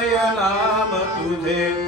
मंगलमय नाम तुझे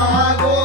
ಸಾಗೋ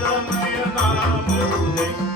Hallelujah, Hallelujah.